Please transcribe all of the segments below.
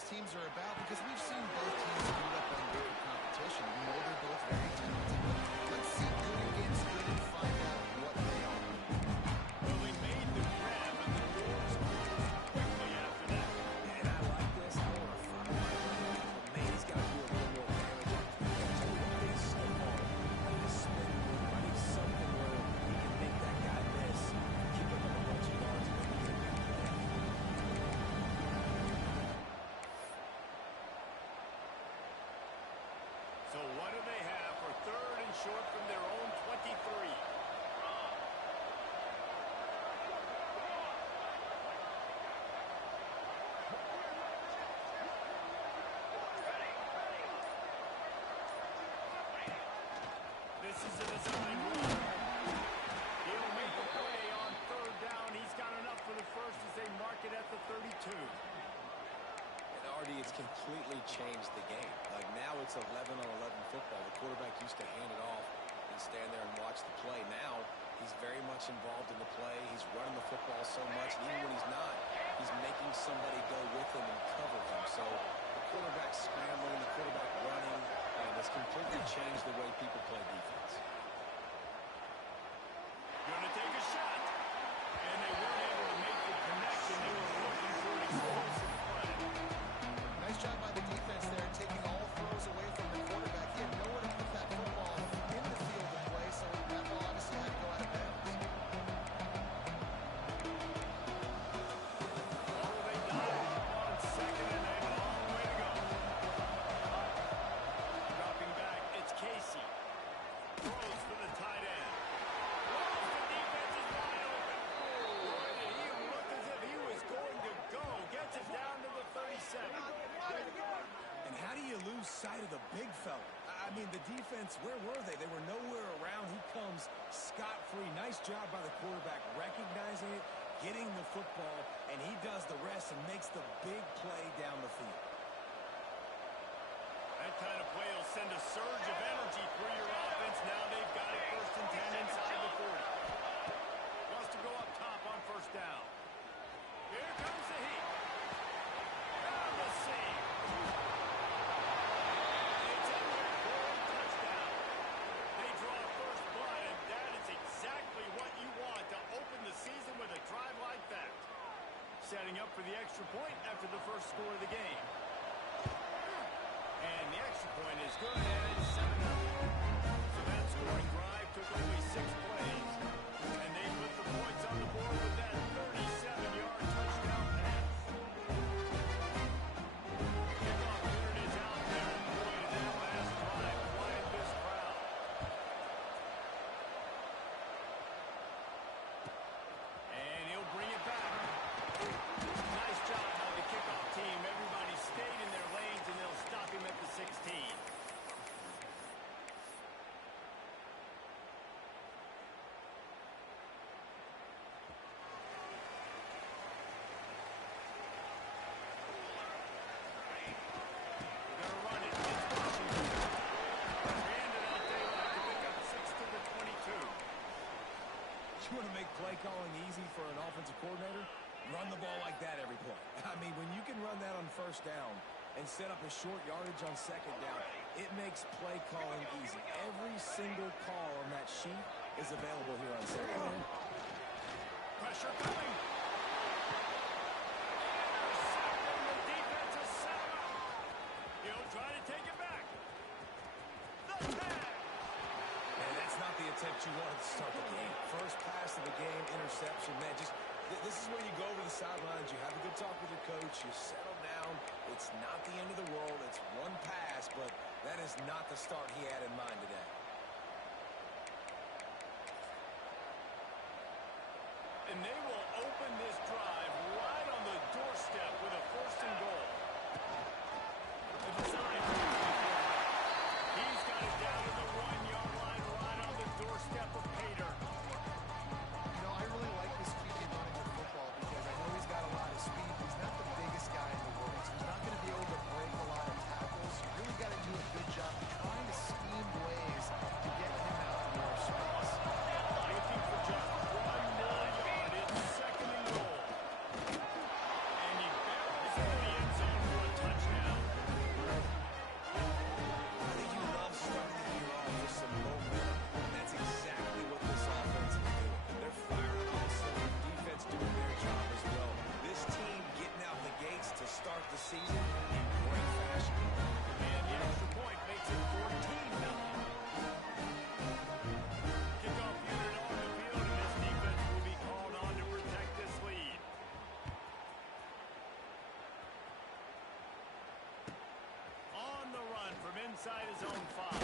these teams are about because we've seen both teams beat up on bigger competition. We know they're both very talented. Let's see good against good and find out what they are. Well, they made the grab, and the doors closed quickly after that. And I like this. I want to find my runner. But man, he's got to do a little more damage. That's what it is so hard. I need a spin move. I need something where he can make that guy miss. Keep him up a bunch of yards and make a big play. So what do they have for 3rd and short from their own 23? This is a design run. He'll make the play on 3rd down. He's got enough for the first as they mark it at the 32. And RD, it's completely changed the game. Like now it's 11-on-11 football. The quarterback used to hand it off and stand there and watch the play. Now he's very much involved in the play. He's running the football so much. And even when he's not, he's making somebody go with him and cover him. So the quarterback scrambling, the quarterback running, it's completely changed the way people play defense. Going to take a shot. And they weren't able to make the connection. They were looking for an explosive play. Nice job by the defense there, taking all throws away from the quarterback. He had nowhere to put that football in the field of play, so that ball obviously had to go out of bounds. Oh, they dive on 2nd, and they have a long way to go. Dropping back, it's Casey. Throws for the tight end. Throws, the defense is wide open. Boy, did he look as if he was going to go. Gets it down to the 37. And how do you lose sight of the big fella? I mean, the defense, where were they? They were nowhere around. He comes scot-free. Nice job by the quarterback recognizing it, getting the football, and he does the rest and makes the big play down the field. That kind of play will send a surge of energy through your offense. Now they've got it 1st and 10 inside the 40. Wants to go up top on 1st down. Here comes the heat. Down the seam. It's in there for a touchdown. They draw first blood, and that is exactly what you want to open the season with a drive like that. Setting up for the extra point after the first score of the game. And the extra point is good, and it's 7-0. So that scoring drive took only 6 plays, and they put the points on the board with that 37-yard touchdown pass. Kickoff unit is out there, and boy, did that last drive quiet this crowd. And he'll bring it back. Nice job by the kickoff team. Everybody stayed in their lanes, and they'll stop him at the 16. They're gonna run it. It's Washington. Brandon out there like to pick up 6 to the 22. You want to make play calling easy for an offensive coordinator? Run the ball like that every play. I mean, when you can run that on 1st down and set up a short yardage on 2nd down, it makes play calling easy. Every single call on that sheet is available here on 2nd down. Pressure coming. Intercepted. The defense is set up. He'll try to take it back. The tag. And that's not the attempt you wanted to start the game. First pass of the game, interception. Man, this is where you go over the sidelines. You have a good talk with your coach. You settle down. It's not the end of the world. It's one pass, but that is not the start he had in mind today. And they will open this drive right on the doorstep with a 1st and goal. The design. He's got it down to the 1-yard line right on the doorstep of Pater. You know, I really like this QB running the football because I know he's got a lot of speed. He's not the biggest guy in the world, so he's not going to be able to break a lot of tackles. You really got to do a good job trying to scheme ways to get him out of more space. Looking for just 1 more yard. It's 2nd and goal. And he barrels into the inside his own 5.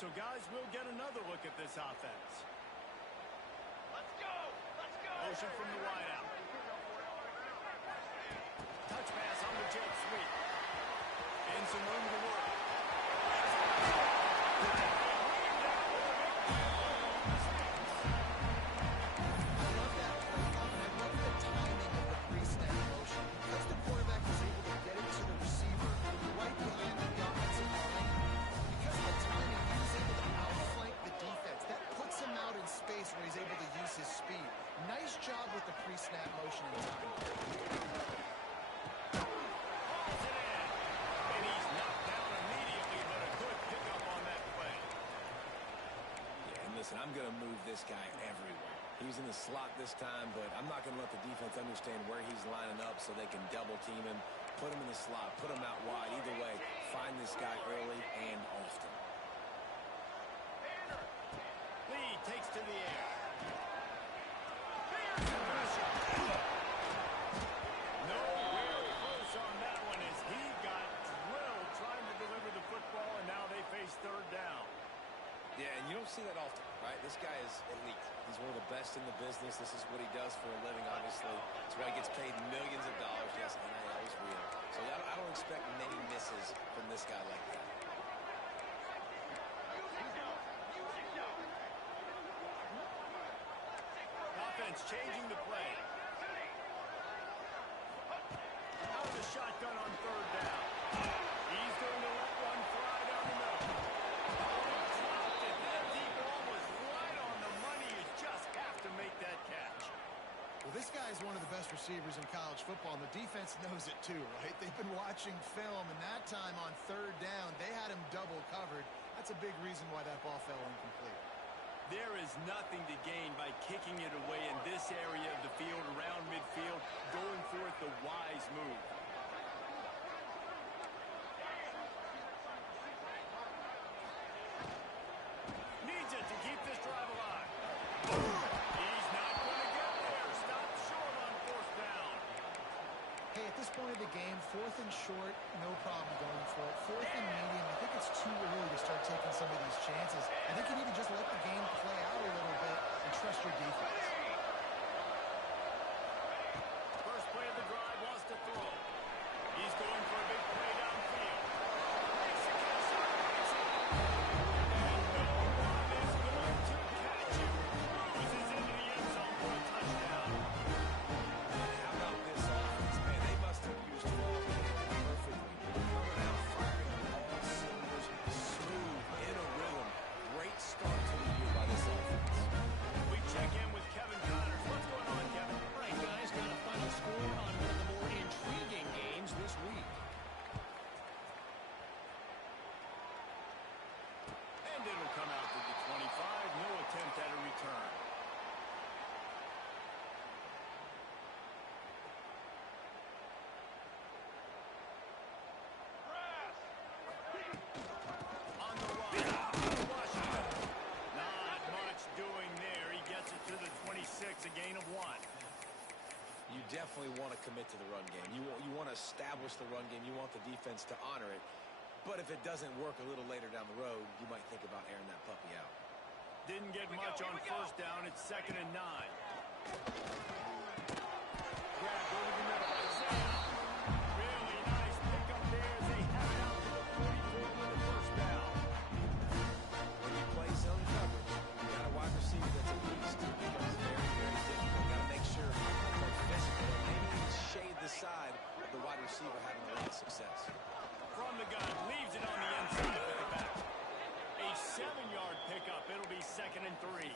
So, guys, we'll get another look at this offense. Let's go! Let's go! Motion from the wideout. Touch pass on the jet sweep. And some room to work. Where he's able to use his speed. Nice job with the pre-snap motion and time. Hauls it in. And he's knocked down immediately, but a good pickup on that play. Yeah, and listen, I'm going to move this guy everywhere. He's in the slot this time, but I'm not going to let the defense understand where he's lining up so they can double team him, put him in the slot, put him out wide. Either way, find this guy early and often. Takes to the air. Nowhere close on that one as he got drilled trying to deliver the football, and now they face third down. Yeah, and you don't see that often, right? This guy is elite. He's one of the best in the business. This is what he does for a living, obviously. That's why he gets paid millions of dollars. Yes, NIL is real. So I don't expect many misses from this guy like that. Changing the play. Out of the shotgun on third down. He's going to let one fly down the middle. Dropped it. That deep ball was right on the money. You just have to make that catch. Well, this guy is one of the best receivers in college football, and the defense knows it too, right? They've been watching film, and that time on third down, they had him double covered. That's a big reason why that ball fell incomplete. There is nothing to gain by kicking it away in this area of the field, around midfield, going for it the wise move. Needs it to keep this drive alive. He's not going to get there. Stop short on fourth down. Hey, at this point of the game, fourth and short, no problem going for it. Fourth and medium, I think it's too early to start taking some of these chances. I think you need to just let the game play out a little bit and trust your defense. First play of the drive wants to throw. He's going for a big play downfield. Makes a catch on it. And no one is going to catch him. Cruises into the end zone for a touchdown. How about this offense? Man, they must have used all the perfectly. Coming out, firing on all cylinders, smooth, in a rhythm. Great start to the year by this offense. We check in with Kevin Connors. What's going on, Kevin? All right, guys, got a final score on one of the more intriguing games this week. And it'll come out to the 25. No attempt at a return. On the run. Washington. Not much doing there. He gets it to the 26, a gain of 1. You definitely want to commit to the run game. You want to establish the run game. You want the defense to honor it. But if it doesn't work a little later down the road, you might think about airing that puppy out. Didn't get much on first down. It's 2nd and 9. Grab over the middle. Isaiah. Really nice pickup there as they have it out to the 44 with the first down. When you play zone coverage, you got a wide receiver that's a beast. It becomes very, very difficult. Got to make sure they're physical. Maybe even shade the side of the wide receiver having a lot of success. From the gun, leaves it on the inside with it back. A 7-yard pickup. It'll be 2nd and 3.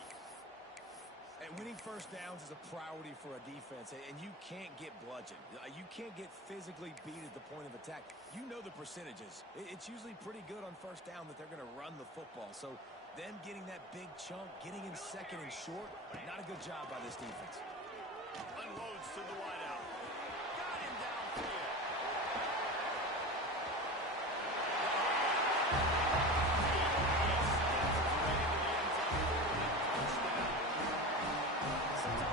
And winning first downs is a priority for a defense, and you can't get bludgeoned. You can't get physically beat at the point of attack. You know the percentages. It's usually pretty good on first down that they're going to run the football. So them getting that big chunk, getting in 2nd and short, not a good job by this defense. Unloads to the wideout. Got him downfield. Sometimes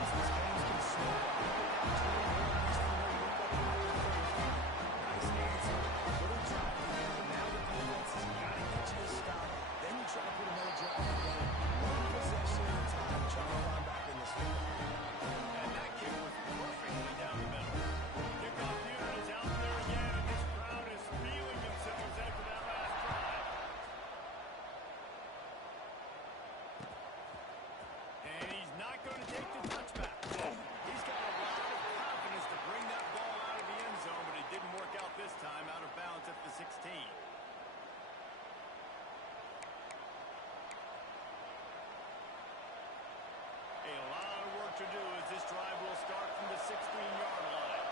to do as this drive will start from the 16-yard line.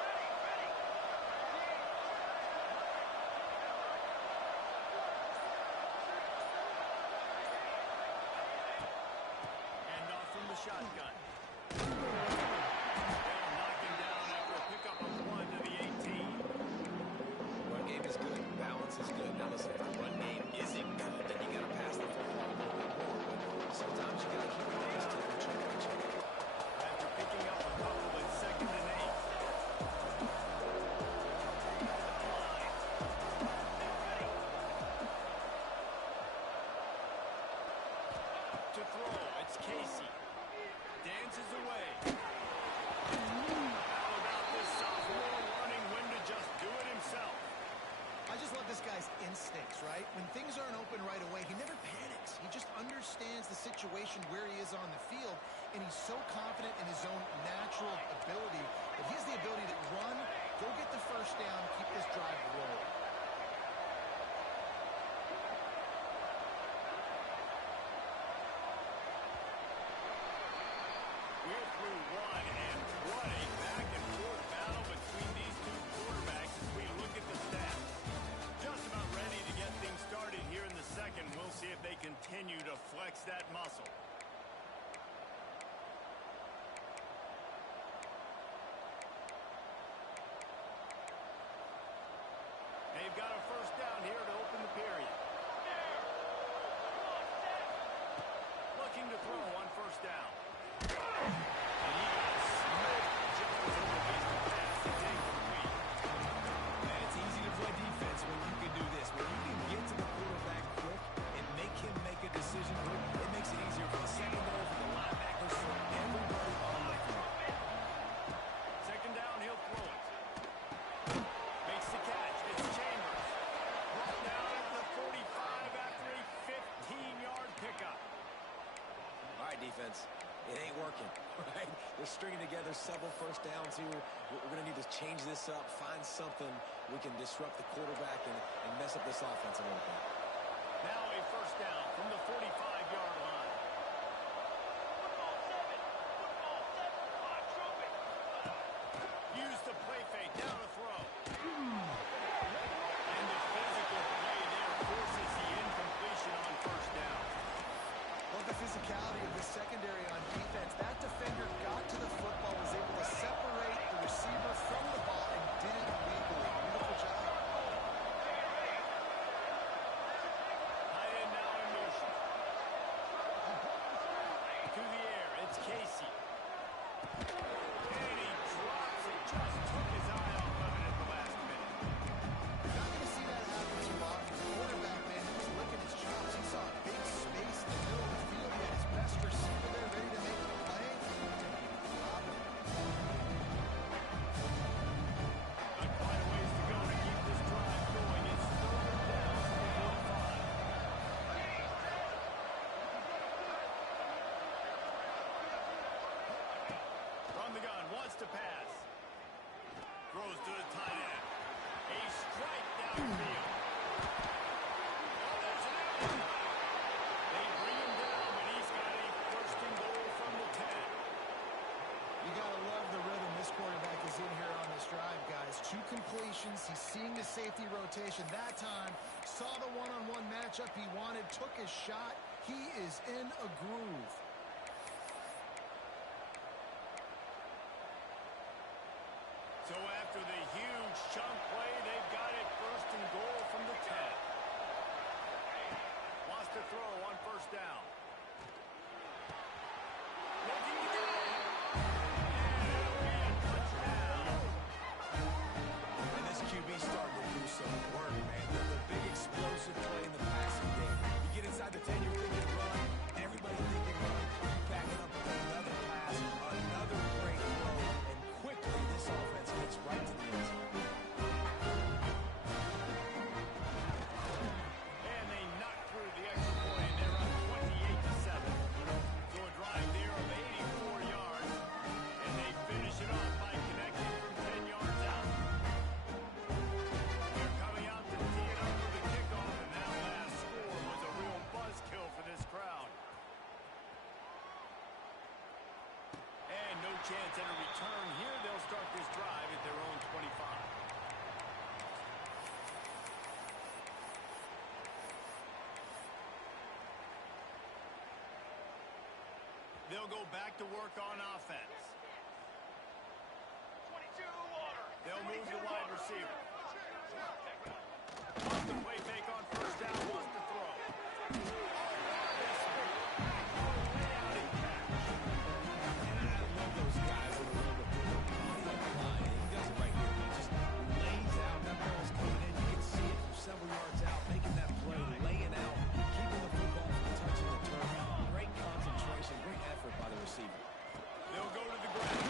And off from the shotgun. They'll knock him down after a pickup of 1 to the 18. Run game is good. Balance is good. Now listen, if the run game isn't good, then you got to pass the football a little bit more. But sometimes you got to keep your nose to the direction. After picking up a couple at 2nd and 8. To throw, it's Casey. Dances away. How about this sophomore learning when to just do it himself? I just love this guy's instincts, right? When things aren't open right away, he never panics. He just understands the situation where he is on the field, and he's so confident in his own natural ability that he has the ability to run, go get the first down, keep this drive rolling. We're through one, and what a back-and-forth battle between these two quarterbacks as we look at the stats. Just about ready to get things started here in the second. We'll see if they continue to flex that muscle. They've got a first down here to open the period. Looking to throw on first down. And he got smacked just as he released the pass to take the lead. Man, it's easy to play defense when you can do this. When you can get to the quarterback quick and make him make a decision quick, it makes it easier for the secondary, for the linebackers, for everybody on the field. Second down, he'll throw it. Makes the catch. It's Chambers. Brought down at the 45 after a 15-yard pickup. All right, defense. It ain't working, right? They're stringing together several first downs here. We're going to need to change this up, find something we can disrupt the quarterback and mess up this offense a little bit. Now a first down from the 45-yard line. Use the play fake. Down to throw. And the physical play there forces the incompletion on first down. Love the physicality of the secondary on defense. That defender got to the football, was able to separate the receiver from the ball, and did it legally. Beautiful job. Tight end now in motion. To the air, it's Casey. And he drops it. Just took his eye off of it at the last minute. You're not going to see that happen too often. The quarterback, man, he was licking his chops. He saw a big space in the middle of the field. He had his best receiver there ready to make the play. Got quite a ways to go to keep this drive going. It's 3rd down from the 45. From the gun, wants to pass. Throws to the tight end. A strike downfield. Oh, there's an out. They bring him down, but he's got a 1st and goal from the 10. You got to love the rhythm this quarterback is in here on this drive, guys. 2 completions. He's seeing the safety rotation. That time, saw the one-on-one matchup he wanted, took his shot. He is in a groove. So after the huge chunk play, they've got it 1st and goal from the 10. Wants to throw on first down. Looking to go. And it'll be a touchdown. And this QB starting to do some work, man. The big explosive play in the passing game. You get inside the 10, you're thinking run. Everybody thinking run. Backing up with another pass, another great throw, and quickly this offense gets right to the end zone. And they knock through the extra point, and they're up 28 chance at a return here. They'll start this drive at their own 25. They'll go back to work on offense. 22 water. They'll move the wide receiver. Off the play fake on first down, wants to throw. They spin it back all the way out and catch. And I love those guys that are able to put their body on the line. And he does it right here. He just lays out. That ball's coming in. You can see it from several yards out, making that play, laying out, keeping the football from touching the turf. Great concentration, great effort by the receiver. They'll go to the ground.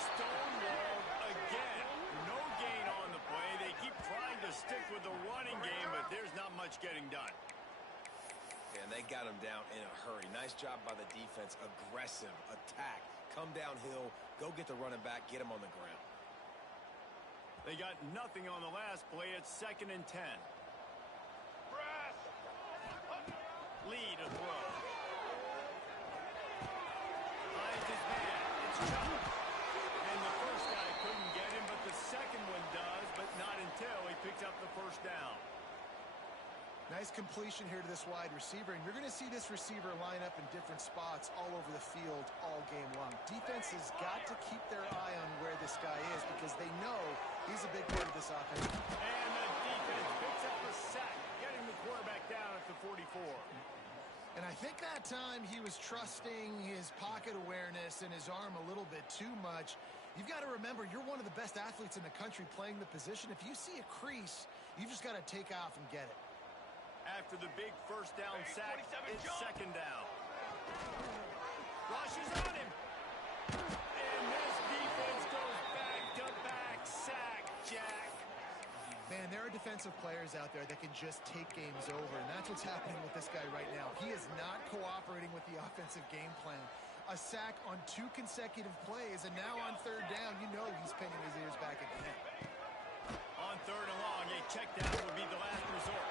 Stonewalled again. No gain on the play. They keep trying to stick with the running game, but there's not much getting done. And they got him down in a hurry. Nice job by the defense. Aggressive attack. Come downhill. Go get the running back. Get him on the ground. They got nothing on the last play. It's 2nd and 10. Press. Lead a throw. Finds his man. It's Chubb. And the first guy couldn't get him, but the second one does, but not until he picks up the first down. Nice completion here to this wide receiver, and you're going to see this receiver line up in different spots all over the field all game long. Defense has got to keep their eye on where this guy is because they know he's a big part of this offense. And the defense picks up a sack, getting the quarterback down at the 44. And I think that time he was trusting his pocket awareness and his arm a little bit too much. You've got to remember, you're one of the best athletes in the country playing the position. If you see a crease, you've just got to take off and get it. After the big first down sack, it's jump. 2nd down. Rushes on him. And this defense goes back-to-back sack, Jack. Man, there are defensive players out there that can just take games over, and that's what's happening with this guy right now. He is not cooperating with the offensive game plan. A sack on 2 consecutive plays, and now on 3rd down, you know he's pinning his ears back again. On 3rd and long, a check down would be the last resort.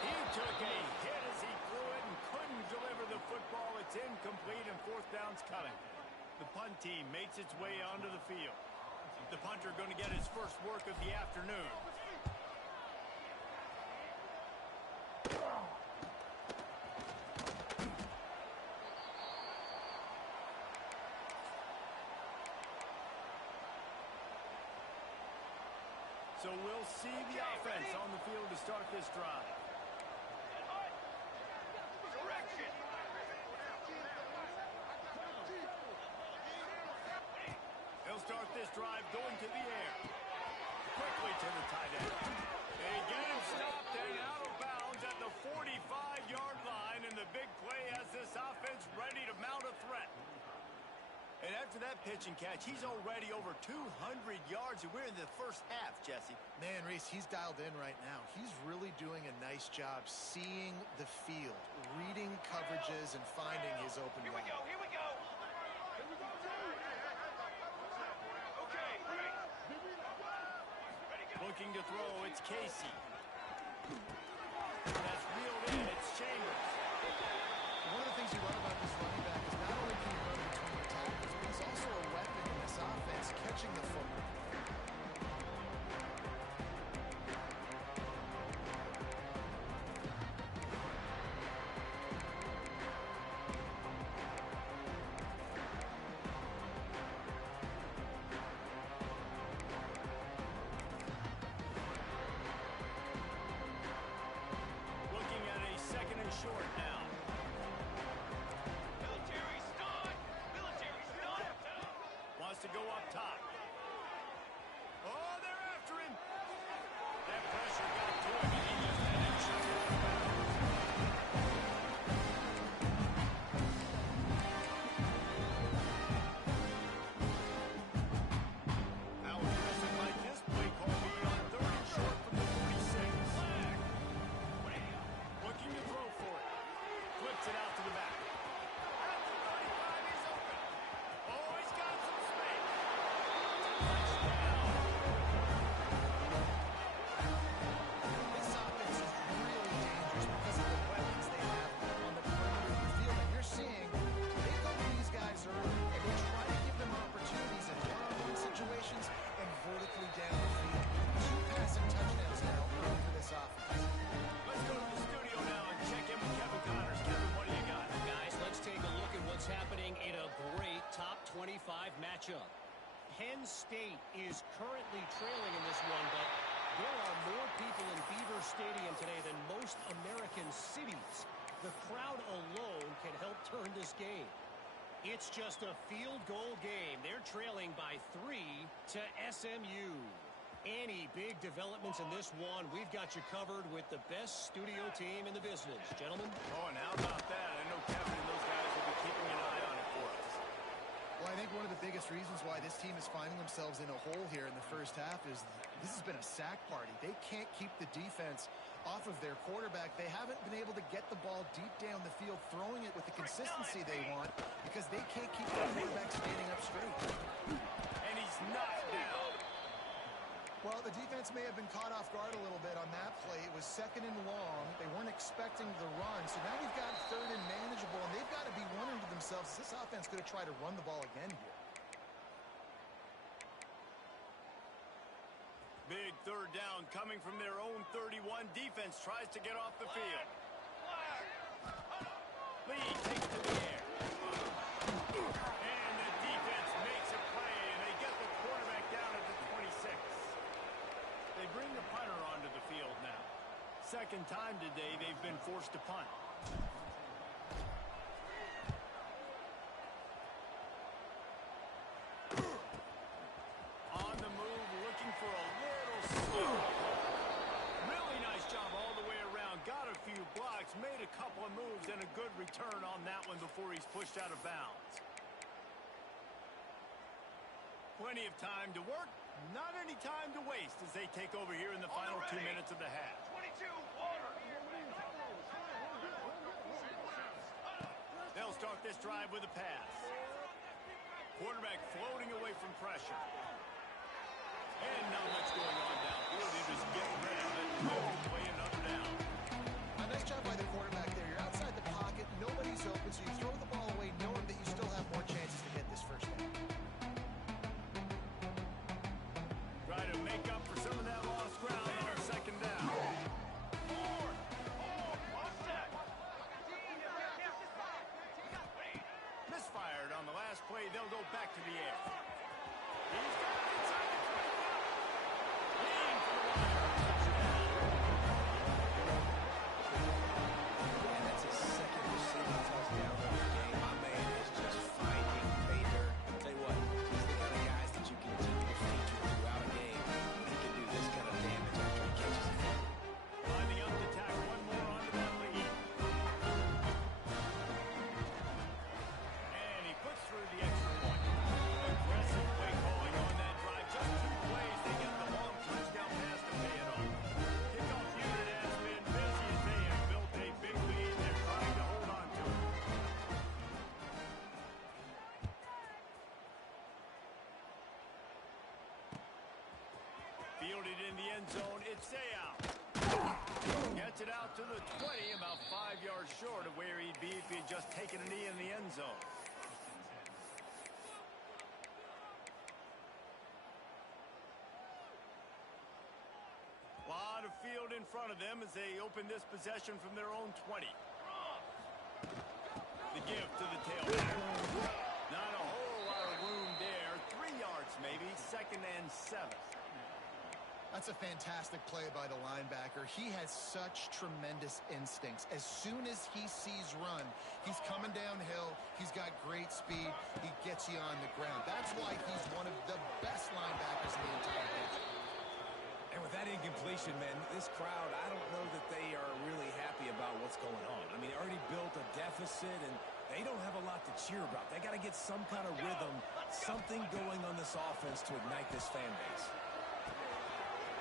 He took a hit as he threw it and couldn't deliver the football. It's incomplete, and 4th down's coming. The punt team makes its way onto the field. The punter going to get his first work of the afternoon. So we'll see the offense on the field to start this drive. Direction. They'll start this drive going to the air. Quickly to the tight end. They get him stopped and out of bounds at the 45-yard line, and the big play has this offense ready to mount a threat. And after that pitch and catch, he's already over 200 yards, and we're in the first half, Jesse. Man, Reese, he's dialed in right now. He's really doing a nice job seeing the field, reading coverages, and finding his open Here we guy. go. Here we go. Okay, great. Ready, go. Looking to throw, it's Casey. That's reeled in, it's Chambers. One of the things you love about this running back is not only can he run between the tackles, but he's also a weapon in this offense, catching the football. Looking at a 2nd and short now. Military stun. Military stun. Wants to go up top. Oh, they're after him. That pressure got to him, and he just had to chuck it out of bounds. How aggressive might this play call be on 3rd and short from the 46? Looking to throw for it. matchup. Penn State is currently trailing in this one, but there are more people in Beaver Stadium today than most American cities. The crowd alone can help turn this game. It's just a field goal game. They're trailing by 3 to SMU. Any big developments in this one, we've got you covered with the best studio team in the business. Gentlemen? Oh, and how about that? I know Kevin and those guys will be keeping an eye on it for us. Well, I think one of the biggest reasons why this team is finding themselves in a hole here in the first half is this has been a sack party. They can't keep the defense off of their quarterback. They haven't been able to get the ball deep down the field, throwing it with the consistency they want because they can't keep their quarterback standing up straight. And he's knocked down. Well, the defense may have been caught off guard a little bit on that play. It was 2nd and long. They weren't expecting the run. So now we've got 3rd and manageable, and they've got to be wondering to themselves, is this offense going to try to run the ball again here? Big 3rd down coming from their own 31. Defense tries to get off the field. Lee takes to the air. And the defense makes a play, and they get the quarterback down at the 26. They bring the punter onto the field now. 2nd time today they've been forced to punt. On the move, looking for a little slip. Really nice job all the way around. Got a few blocks, made a couple of moves, and a good return on that one before he's pushed out of bounds. Plenty of time to work. Not any time to waste as they take over here in the final 2 minutes of the half. 22, water. They'll start this drive with a pass. Quarterback floating away from pressure. And not much going on downfield. He just getting rid of it and moving away another down. A nice job by the quarterback there. You're outside the pocket. Nobody's open, so you throw the ball away knowing that you still have more chances to get this first down. Try to make up for some of that lost ground on our 2nd down. Misfired on the last play. They'll go back to the air. He's got it inside the 25. Leading for the wire. And that's his 2nd receiving touchdown of the game. My man is just finding pay dirt. Tell you what, he's the kind of guys that you continue to feature throughout a game. He can do this kind of damage after he catches it. Lining up to tack one more onto that lead. And he puts through the extra point. Aggressive play calling on that drive. Just 2 plays, they get the long touchdown pass to pay it off. Kickoff unit has been busy as they have built a big lead. They're trying to hold on to it. Fielded in the end zone. It's out. Gets it out to the 20, about 5 yards short of where he'd be if he had just taken a knee in the end zone. Lot of field in front of them as they open this possession from their own 20. The give to the tailback. Not a whole lot of room there. 3 yards maybe. 2nd and 7. That's a fantastic play by the linebacker. He has such tremendous instincts. As soon as he sees run, he's coming downhill. He's got great speed. He gets you on the ground. That's why he's one of the best linebackers in the entire country. And with that incompletion, man, this crowd, I don't know that they are really happy about what's going on. I mean, they already built a deficit, and they don't have a lot to cheer about. They got to get some kind of rhythm, something going on this offense to ignite this fan base.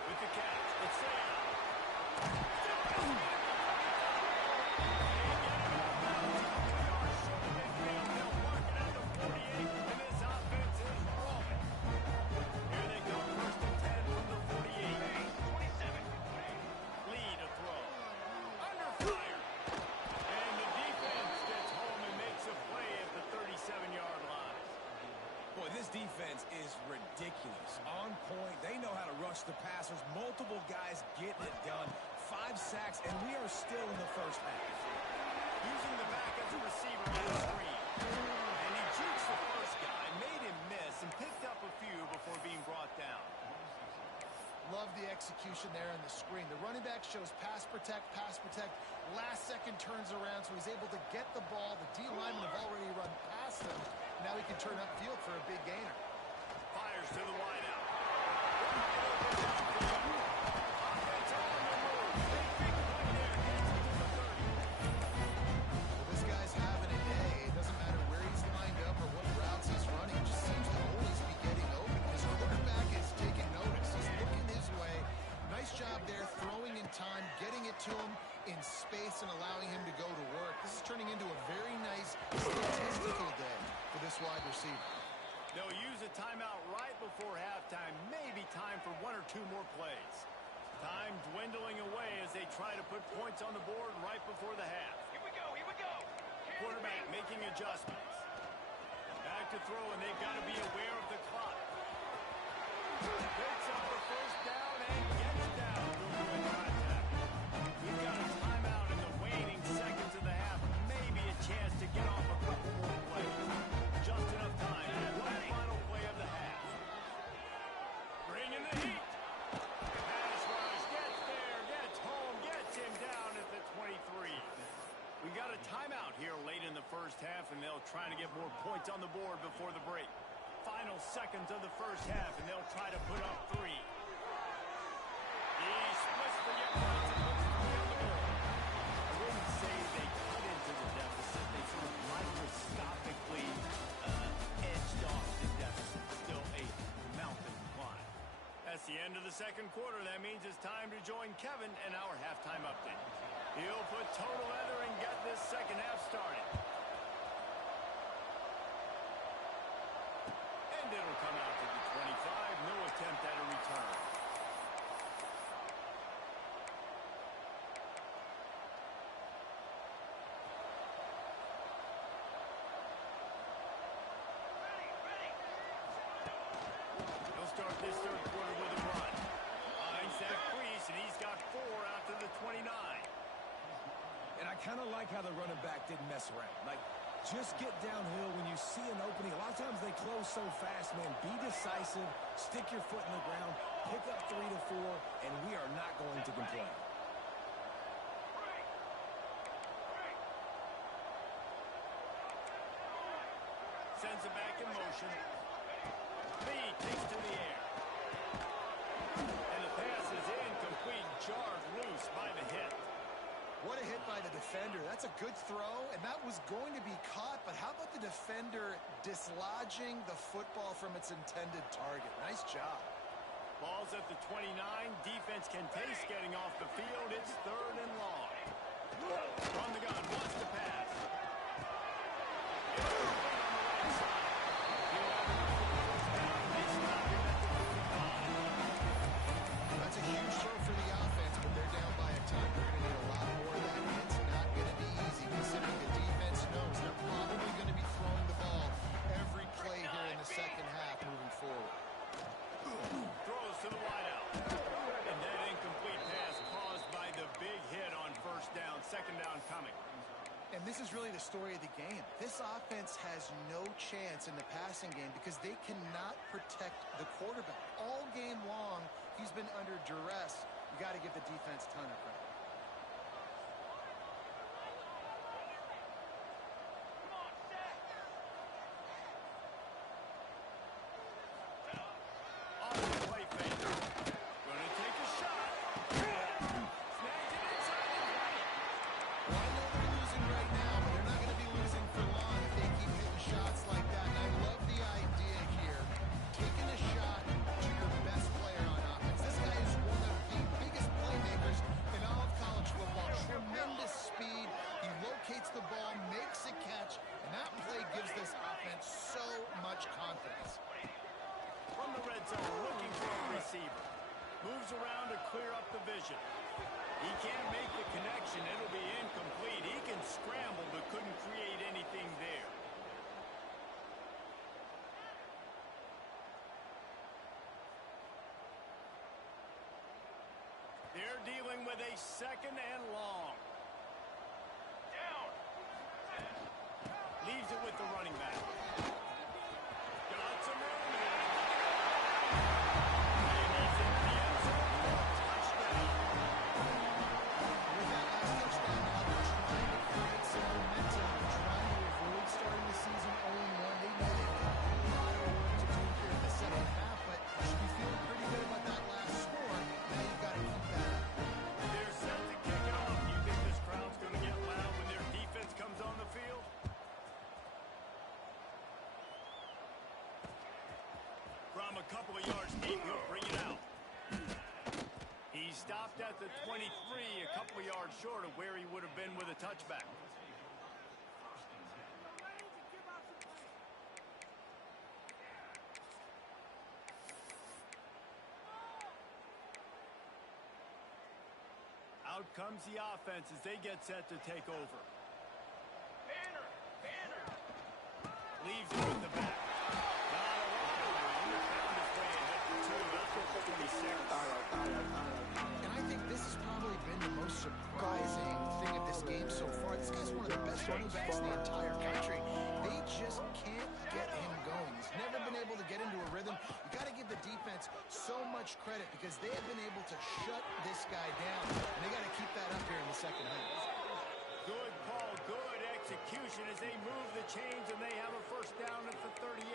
With the catch, it's there. Defense is ridiculous. On point. They know how to rush the passers. Multiple guys getting it done. 5 sacks, and we are still in the first half. Using the back as a receiver on the screen. And he jukes the first guy, made him miss, and separation there in the screen. The running back shows pass protect, last second turns around, so he's able to get the ball. The D linemen have already run past him. Now he can turn upfield for a big gainer. Fires to the wideout. Offense on the move. Big play there. Gets it to the 30. Well, this guy's having a day. It doesn't matter where he's lined up or what routes he's running. He just seems to always be getting open. His quarterback is taking notice. He's looking his way. Nice job there, throwing in time, getting it to him in space and allowing him to go to work. This is turning into a very nice statistical day for this wide receiver. They'll use a timeout right before halftime. Maybe time for one or two more plays. Time dwindling away as they try to put points on the board right before the half. Here we go, here we go. Quarterback making adjustments. Back to throw, and they've got to be aware of the clock. Picks up the first down and gets down. Good contact. We've got a timeout in the waning seconds of the half. Maybe a chance to get off a couple more plays. Just enough time. One final play of the half. Bringing the heat. Pass rush. Gets there. Gets home. Gets him down at the 23. We got a timeout here late in the first half, and they'll try to get more points on the board before the break. Final seconds of the first half, and they'll try to put up 3. He splits to get points and puts 3 on the board. I wouldn't say they cut into the deficit. They sort of microscopically edged off the deficit. Still a mountain climb. That's the end of the second quarter. That means it's time to join Kevin in our halftime update. He'll put total leather and get this second half started. And it'll come out to the 25. No attempt at a return. He'll start this third quarter with a run. Finds that crease, and he's got 4 out to the 29. And I kind of like how the running back didn't mess around. Like, just get downhill when you see an opening. A lot of times they close so fast, man. Be decisive, stick your foot in the ground, pick up 3 to 4, and we are not going to complain. Sends it back in motion. Lee takes to the air. And the pass is incomplete, jarred loose by the hit. What a hit by the defender. That's a good throw, and that was going to be caught, but how about the defender dislodging the football from its intended target? Nice job. Ball's at the 29. Defense can taste getting off the field. It's 3rd and long. From the gun, wants to pass. That's a huge throw for the offense, but they're down by a ton. They're going to need a lot more of that, and it's not going to be easy considering the defense knows they're probably going to be throwing the ball every play here in the second half moving forward. Throws to the wideout. And that incomplete pass caused by the big hit on first down. Second down coming. And this is really the story of the game. This offense has no chance in the passing game because they cannot protect the quarterback. All game long, he's been under duress. You got to give the defense a ton of credit. Come on, set. On the play fake. Gonna take a shot. Snags it inside the 20. Well, I know they're losing right now, but they're not going to be losing for long if they keep hitting shots like that. And I love the idea here, taking a shot to your best player on offense. This guy is one of the biggest playmakers in all of college football. Tremendous speed. He locates the ball, makes a catch, and that play gives this offense so much confidence. From the red zone, looking for a receiver. Moves around to clear up the vision. He can't make the connection. It'll be incomplete. He can scramble, but couldn't create anything there. They're dealing with a 2nd and long. Down. Leaves it with the running back. Got some room. And he's in the end zone for a touchdown. a couple of yards deep. He'll bring it out. He stopped at the 23, a couple of yards short of where he would have been with a touchback. Out comes the offense as they get set to take over. Banner! Banner! Leaves it with the back. Not a lot of room. He found his way ahead for two. That's for 46. And I think this has probably been the most surprising thing of this game so far. This guy's one of the best running backs in the entire country. They just can't get him going. He's never been able to get into a rhythm. You got to give the defense so much credit because they have been able to shut this guy down. And they got to keep that up here in the second half. Good call, good execution as they move the chains and they have a first down at the 38.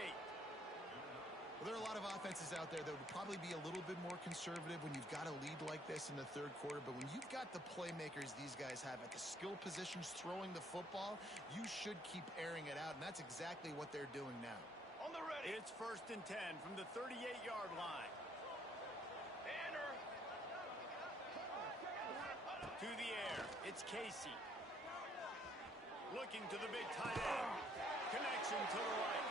Well, there are a lot of offenses out there that would probably be a little bit more conservative when you've got a lead like this in the third quarter. But when you've got the playmakers these guys have at the skill positions throwing the football, you should keep airing it out. And that's exactly what they're doing now. On the ready! It's 1st and 10 from the 38-yard line. Banner! To the air, it's Casey. Looking to the big tight end. Connection to the right.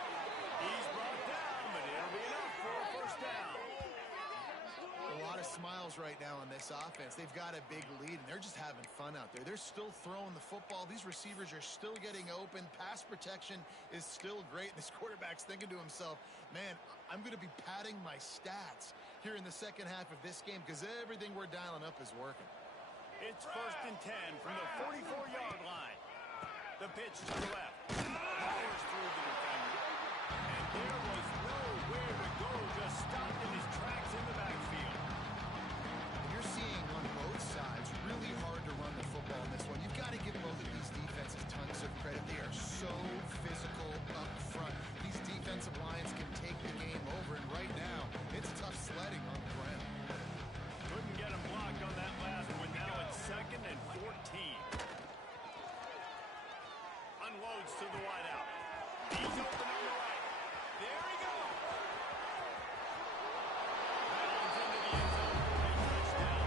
He's brought down, but it'll be enough for a first down. A lot of smiles right now on this offense. They've got a big lead, and they're just having fun out there. They're still throwing the football. These receivers are still getting open. Pass protection is still great. This quarterback's thinking to himself, man, I'm going to be padding my stats here in the second half of this game because everything we're dialing up is working. It's 1st and 10 from the 44-yard line. The pitch to the left. Powers through the defender. And there was nowhere to go. Just stopped in his tracks in the backfield. You're seeing on both sides really hard to run the football in this one. You've got to give both of these defenses tons of credit. They are so physical up front. These defensive lines can take the game over, and right now, it's tough sledding on the ground. Couldn't get him blocked on that last one. Now it's 2nd and 14. Unloads to the wideout. He's open on the right. There he goes. Bounds into the end zone for a touchdown.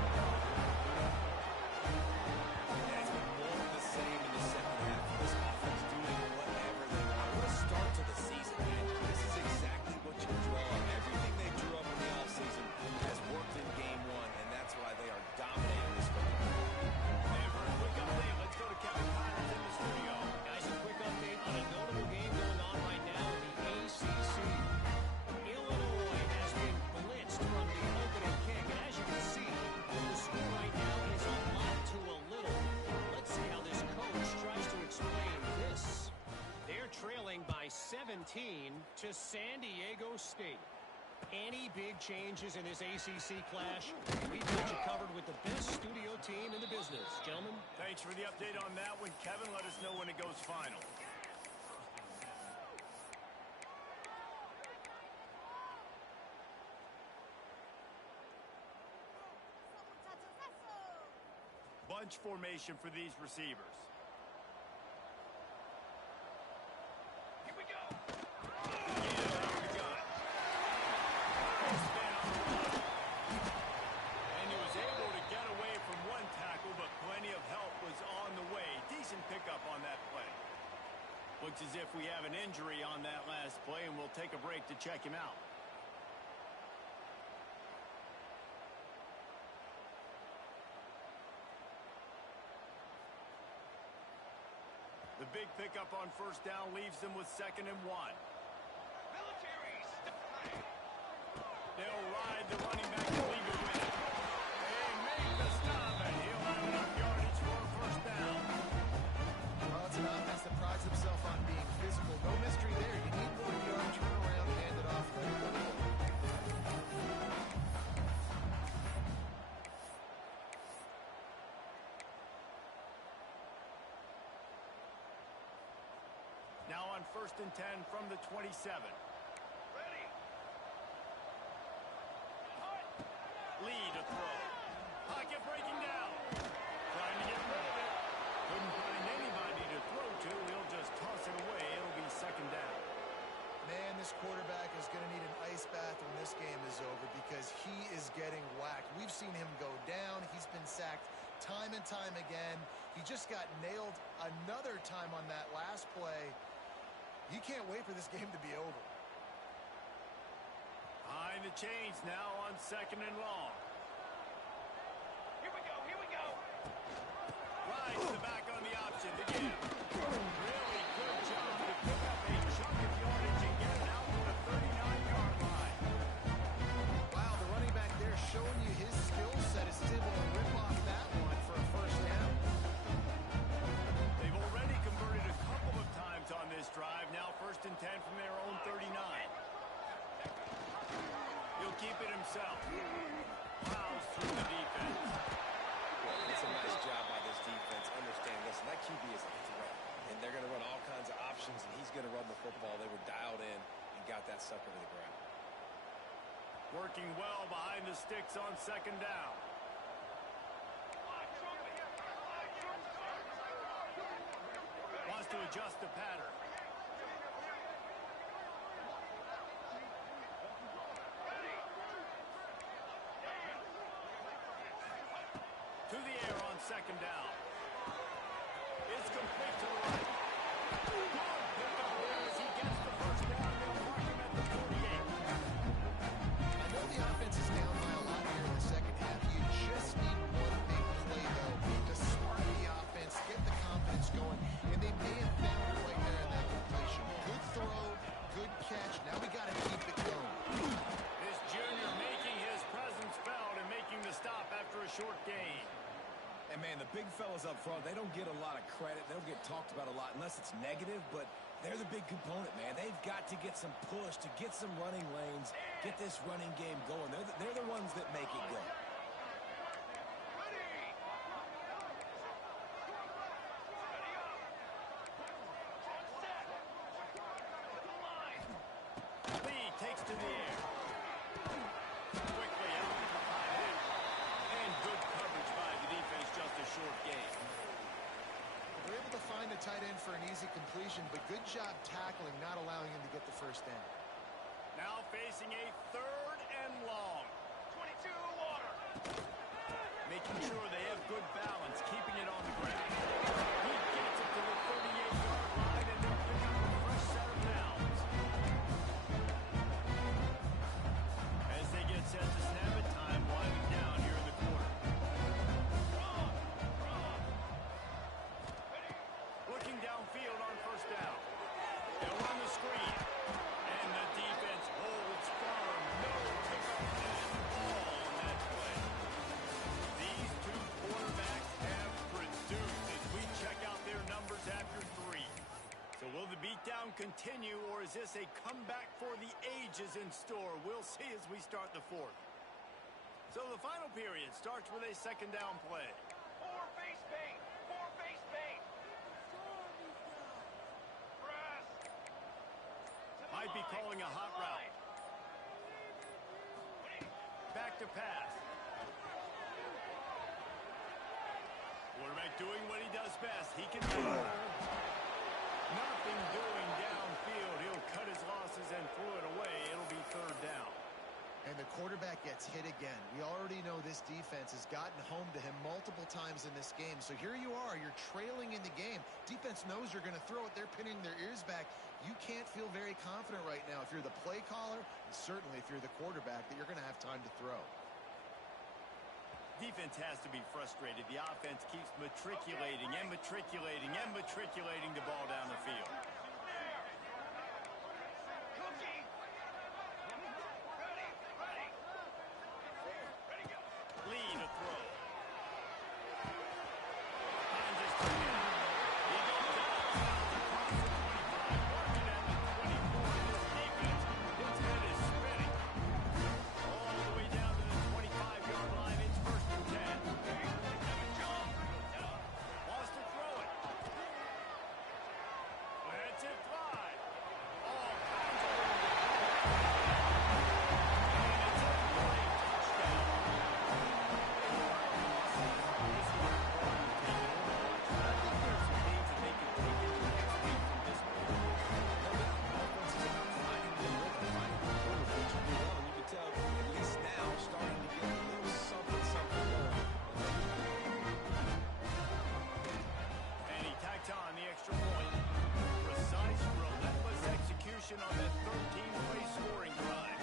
It's been more of the same in the second half of this offense, doing whatever they want. What a start to the season, man. This is exactly what you draw up. Everything they drew up in the offseason has worked in game one, and that's why they are dominating this football. And for a quick update, let's go to Kevin Connors in the studio. Guys, a quick update on a notable game going on right now in the ACC. Illinois has been blitzed from the opening kick, and as you can see, the score right now is a lot to a little. Let's see how this coach tries to explain this. They're trailing by 17 to San Diego State. Any big changes in this ACC clash? We've got you covered with the best studio team in the business. Gentlemen. Thanks for the update on that one, Kevin. Let us know when it goes final. Bunch formation for these receivers. Here we go! And he was able to get away from one tackle, but plenty of help was on the way. Decent pickup on that play. Looks as if we have an injury on that last play, and we'll take a break to check him out. The big pickup on first down leaves them with 2nd and 1. Military! They'll ride the running back and leave it with it. They make the stop, and he'll have enough yardage for a first down. Well, it's an offense that prides himself on being physical. No mystery there. You need 1 yard, turn around, hand it off, let it go. Now on 1st and 10 from the 27. Ready! Lead a throw. Pocket breaking down. Trying to get rid of it. Couldn't find anybody to throw to. He'll just toss it away. It'll be 2nd down. Man, this quarterback is going to need an ice bath when this game is over because he is getting whacked. We've seen him go down. He's been sacked time and time again. He just got nailed another time on that last play. He can't wait for this game to be over. Behind the chains now on 2nd and long. Here we go, here we go. Right to the back on the option again. Really good job to pick up a chunk of yardage and get it out to the 39-yard line. Wow, the running back there showing you his skill set is able to rip off that one for a first down. They've already converted a couple of times on this drive. Now 1st and 10 from their own 39. He'll keep it himself. Plows through the defense. It's a nice job by this defense. Understand, listen, that QB is a threat, and they're going to run all kinds of options, and he's going to run the football. They were dialed in and got that sucker to the ground. Working well behind the sticks on 2nd down. Wants to adjust the pattern. To the air on 2nd down. It's complete to the right. Good pickup there as he gets the first down. They'll mark him at the 48. I know the offense is down by a lot here in the second half. You just need one big play, though, to spark the offense, get the confidence going, and they may have found it right there in that completion. Good throw, good catch. Now we got to keep it going. This junior making his presence felt and making the stop after a short gain. And, man, the big fellas up front, they don't get a lot of credit. They don't get talked about a lot unless it's negative, but they're the big component, man. They've got to get some push, to get some running lanes, get this running game going. They're the ones that make it go. Lee takes to the air. Quickly out to the tight end. And good coverage by the defense, just a short gain. They're able to find a tight end for an easy completion, but good job tackling, not allowing him to get the first down. Now facing a 3rd and long. 22 water. Making sure they have good balance, keeping it on the ground. He gets it to the 38-yard line, and they'll pick up a fresh set of downs. As they get set to snap it, time winding down here in the quarter. Looking downfield on 1st down. They'll run the screen. And the defense holds firm. No pickup at all on that play. These two quarterbacks have produced as we check out their numbers after 3. So will the beatdown continue, or is this a comeback for the ages in store? We'll see as we start the 4th. So the final period starts with a 2nd down play. 4 face paint. 4 face paint. Press. Might be calling a hot route. Back to pass. Quarterback doing what he does best. He can do it. Nothing doing downfield. He'll cut his losses and throw it away. It'll be 3rd down. And the quarterback gets hit again. We already know this defense has gotten home to him multiple times in this game. So here you are. You're trailing in the game. Defense knows you're going to throw it. They're pinning their ears back. You can't feel very confident right now if you're the play caller, and certainly if you're the quarterback, that you're going to have time to throw. Defense has to be frustrated. The offense keeps matriculating and matriculating and matriculating the ball down the field. Cookie. Ready. Ready. Ready, go. Lee to throw. Finds his target. He goes down across the 25, working at the 24. This defense, its head is spinning. All the way down to the 25-yard line. It's 1st and 10. Wants to throw it. possession on that 13-play scoring drive.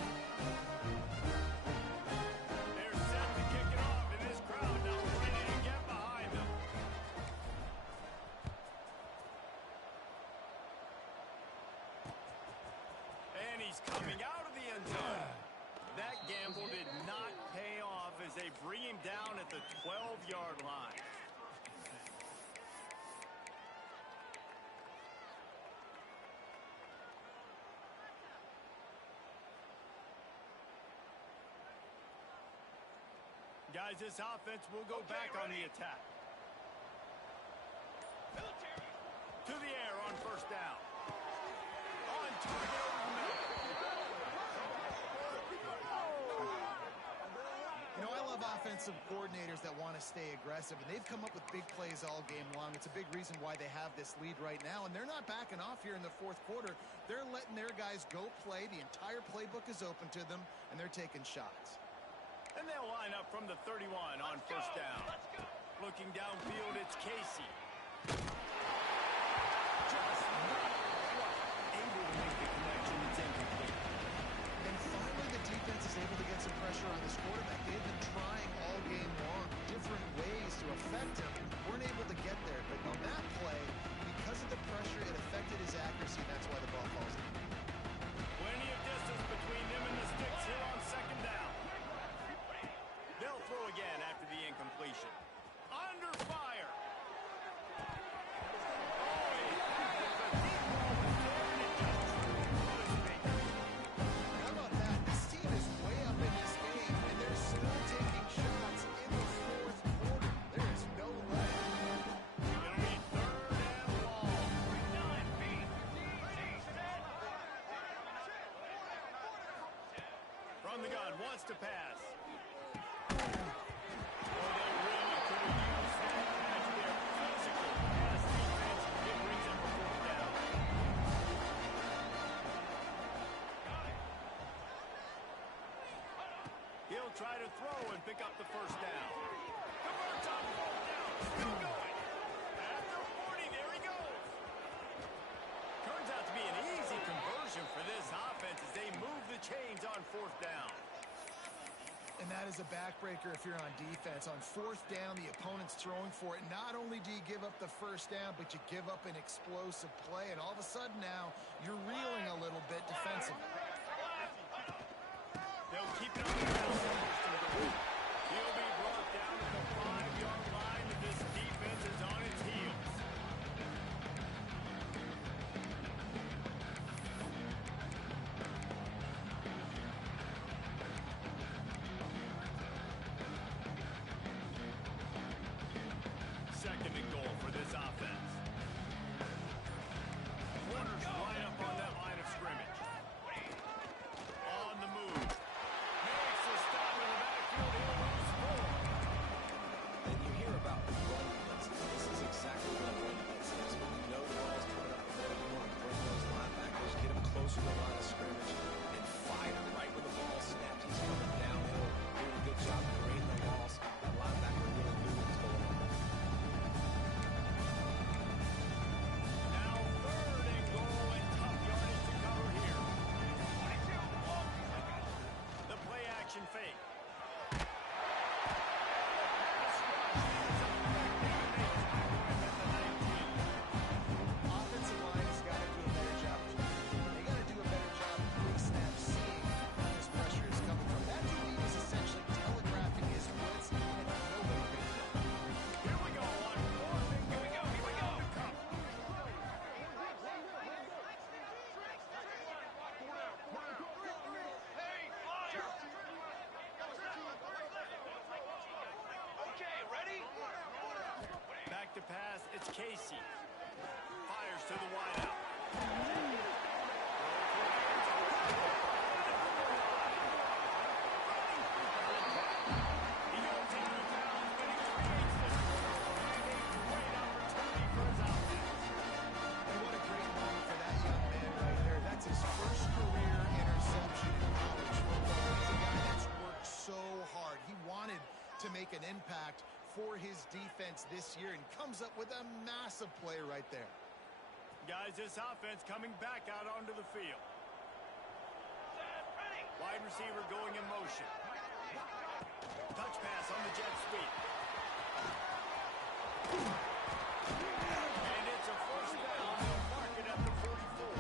They're set to kick it off, and this crowd now ready to get behind them. And he's coming out of the end zone. That gamble did not pay off as they bring him down at the 12-yard line. Guys, this offense will go back on the attack. To the air on first down. On target over the middle. You know, I love offensive coordinators that want to stay aggressive, and they've come up with big plays all game long. It's a big reason why they have this lead right now, and they're not backing off here in the fourth quarter. They're letting their guys go play. The entire playbook is open to them, and they're taking shots. And they'll line up from the 31 on first down. Looking downfield, it's Casey. Just not quite able to make the connection. It's incomplete. And finally, the defense is able to get some pressure on this quarterback. They've been trying all game long different ways to affect him. Weren't able to get there. But on that play, because of the pressure, it affected his accuracy. That's why the ball falls in. Plenty of distance between them and the sticks here on second down. They'll throw again after the incompletion. Under fire. Oh, he had it. The deep ball was there, and it just tripped on his fingers. How about that? This team is way up in this game, and they're still taking shots in the fourth quarter. There is no way. It'll be third and long. From the gun, wants to pass. He'll try to throw and pick up the first down. Converts on fourth down. Still going. At the 40, there he goes. Turns out to be an easy conversion for this offense as they move the chains on fourth down. And that is a backbreaker if you're on defense. On fourth down, the opponent's throwing for it. Not only do you give up the first down, but you give up an explosive play. And all of a sudden now, you're reeling a little bit defensively. They'll keep it on the ground. He'll be brought down at the 5-yard line, and this defense is on its heels. Second and goal for this offense. Corners line up on that line of scrimmage. On the move. Makes a stop in the backfield. He'll lose 4. And you hear about run blitzes. This is exactly what a run blitz is. When you know the ball's coming up the middle, you want to bring those linebackers, get them closer to the line of scrimmage, and fire right when the ball snapped. He's coming downhill, doing a good job of creating the loss. That linebacker really knew what was going on. Now third and goal, and tough yardage to cover here. The play action fake. Offensive line has got to do a better job. They got to do a better job pre-snap seeing where this pressure is coming from. That to me is essentially telegraphing his blitz, and nobody picked it up. Here we go on fourth and goal. Here we go. To cover. Okay, ready? Back to pass, it's Casey. Fires to the wideout. He goes out of bounds, but he creates this great opportunity for his offense. And what a great moment for that young man right there. That's his first career interception in college football. He's a guy that's worked so hard. He wanted to make an impact for his defense this year and comes up with a massive play right there. Guys, this offense coming back out onto the field. wide receiver going in motion. Touch pass on the jet sweep. And it's a first down. They'll mark it at the 44.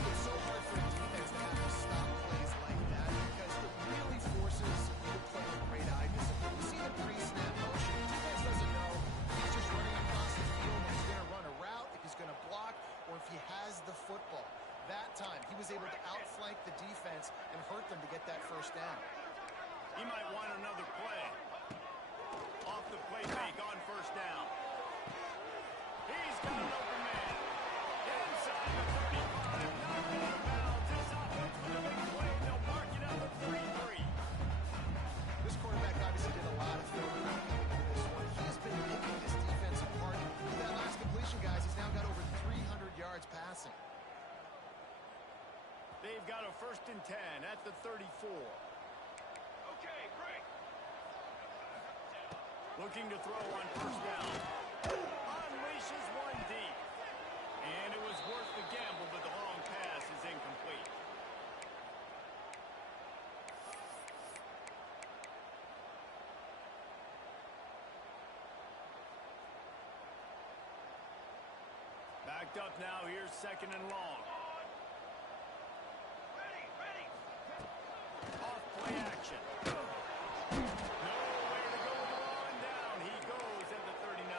It's so hard for a defense to have to stop plays like that because it really forces you to play with great eye discipline. You see the pre-snap motion. The defense doesn't know if he's just running across the field, if he's going to run a route, if he's going to block, or if he has the football. That time, he was able to outflank the defense and hurt them to get that first down. He might want another play. Off the play fake on first down. He's got an open man. Inside the 35. Knocked out of bounds. This offense with a big play. They'll mark it at the 33. This quarterback obviously did a lot of throwing in this one. He's been picking this defense apart. With that last completion, guys, he's now got over 300 yards passing. They've got a 1st and 10 at the 34. Okay, break. Looking to throw on first down. Unleashes one deep. And it was worth the gamble, but the long pass is incomplete. Backed up now. Here's 2nd and long. Ready. Off play action. Nowhere to go with the run down. He goes at the 39.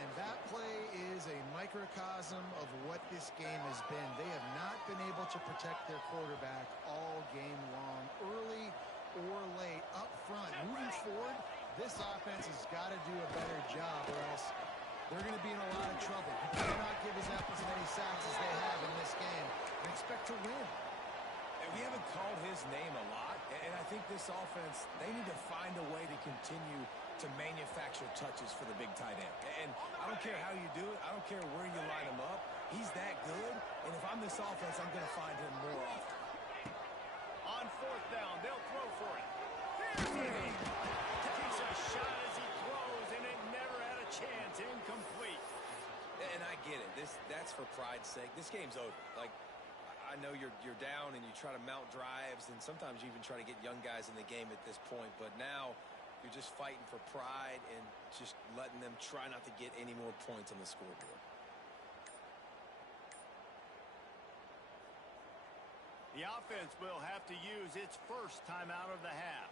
And that play is a microcosm of what this game has been. They have not been able to protect their quarterback all game long, early or late, up front. Moving forward, this offense has got to do a better job or else they're going to be in a lot of trouble. You cannot give his efforts as many sacks as they have in this game and expect to win. And we haven't called his name a lot, and I think this offense, they need to find a way to continue to manufacture touches for the big tight end. And I don't care how you do it. I don't care where you line him up. He's that good, and if I'm this offense, I'm going to find him more often. On 4th down, they'll throw for it. Here's it. Takes a shot as he throws, and it never had a chance. Incomplete. And I get it. That's for pride's sake. This game's over. Like, I know you're down and you try to mount drives, and sometimes you even try to get young guys in the game at this point. But now you're just fighting for pride and just letting them try not to get any more points on the scoreboard. The offense will have to use its first timeout of the half.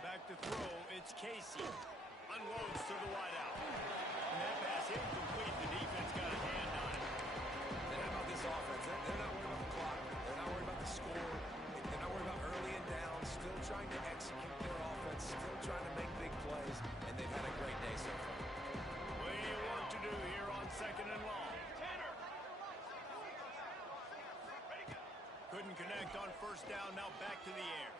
Back to throw, it's Casey. Unloads to the wideout. And that pass incomplete. The defense got a hand on it. And how about this offense? They're not worried about the clock. They're not worried about the score. They're not worried about early and down. Still trying to execute their offense. Still trying to make big plays. And they've had a great day so far. Plenty of work to do here on 2nd and long. Couldn't connect on first down. Now back to the air.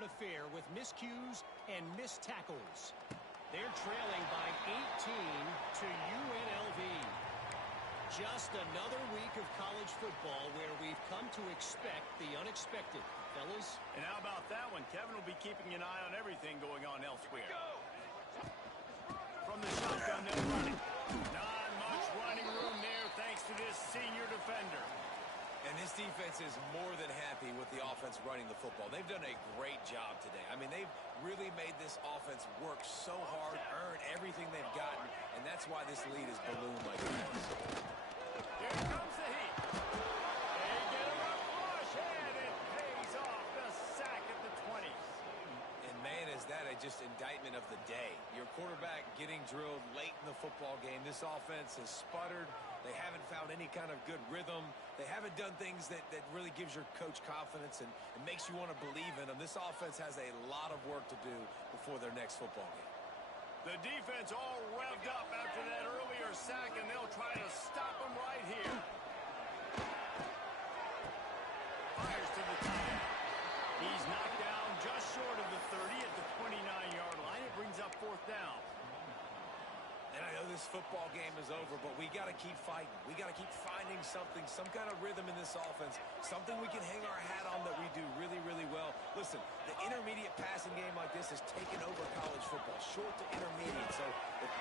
Affair with miscues and missed tackles. They're trailing by 18 to UNLV. Just another week of college football where we've come to expect the unexpected. Fellas? And how about that one? Kevin will be keeping an eye on everything going on elsewhere. From the shotgun, they'll run it. Not much running room there thanks to this senior defender. And this defense is more than happy with the offense running the football. They've done a great job today. I mean, they've really made this offense work so hard, earn everything they've gotten, and that's why this lead is ballooned like it is. Here comes the heat. A just indictment of the day. Your quarterback getting drilled late in the football game. This offense has sputtered. They haven't found any kind of good rhythm. They haven't done things that really gives your coach confidence and makes you want to believe in them. This offense has a lot of work to do before their next football game. The defense all revved up after that earlier sack, and they'll try to stop him right here. Fires to the tight end. He's knocked down just short of the 30 at the 29-yard line. It brings up 4th down. And I know this football game is over, but we got to keep fighting. We got to keep finding something, some kind of rhythm in this offense, something we can hang our hat on that we do really, really well. Listen, the intermediate passing game like this has taken over college football, short to intermediate. So if